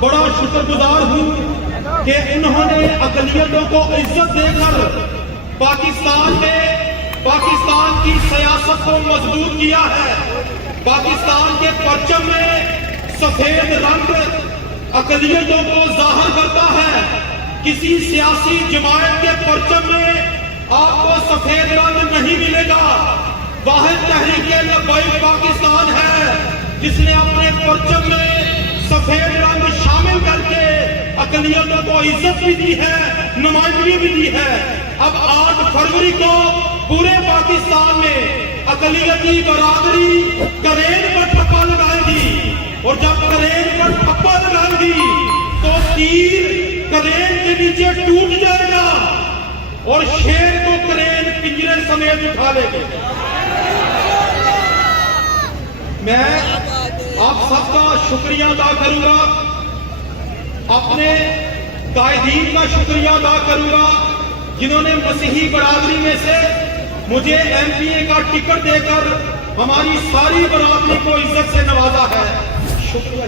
بڑا شکر گزار ہوں کہ انہوں نے اقلیتوں کو عزت دے کر پاکستان کی سیاست کو مضبوط کیا ہے۔ پاکستان کے پرچم میں سفید رنگ اقلیتوں کو ظاہر کرتا ہے۔ کسی سیاسی جماعت کے پرچم میں آپ کو سفید رنگ نہیں ملے گا۔ واحد تحریک لبیک پاکستان ہے جس نے اپنے پرچم میں سفید رنگ شامل کر کے اقلیتوں کو عزت بھی دی ہے، نمائندگی بھی دی ہے۔ اب 8 فروری کو پورے پاکستان میں اقلیتی برادری کرین پر ٹھپا لگائے گی، اور جب کرین پر ٹھپا لگائے گی تو تیر کرین کے نیچے ٹوٹ جائے گا اور شیر کو کرین پنجرے سمیت اٹھا لے گی۔ میں آپ سب کا شکریہ ادا کروں گا، اپنے قائدین کا شکریہ ادا کروں گا جنہوں نے مسیحی برادری میں سے مجھے ایم پی اے کا ٹکٹ دے کر ہماری ساری برادری کو عزت سے نوازا ہے۔ شکریہ۔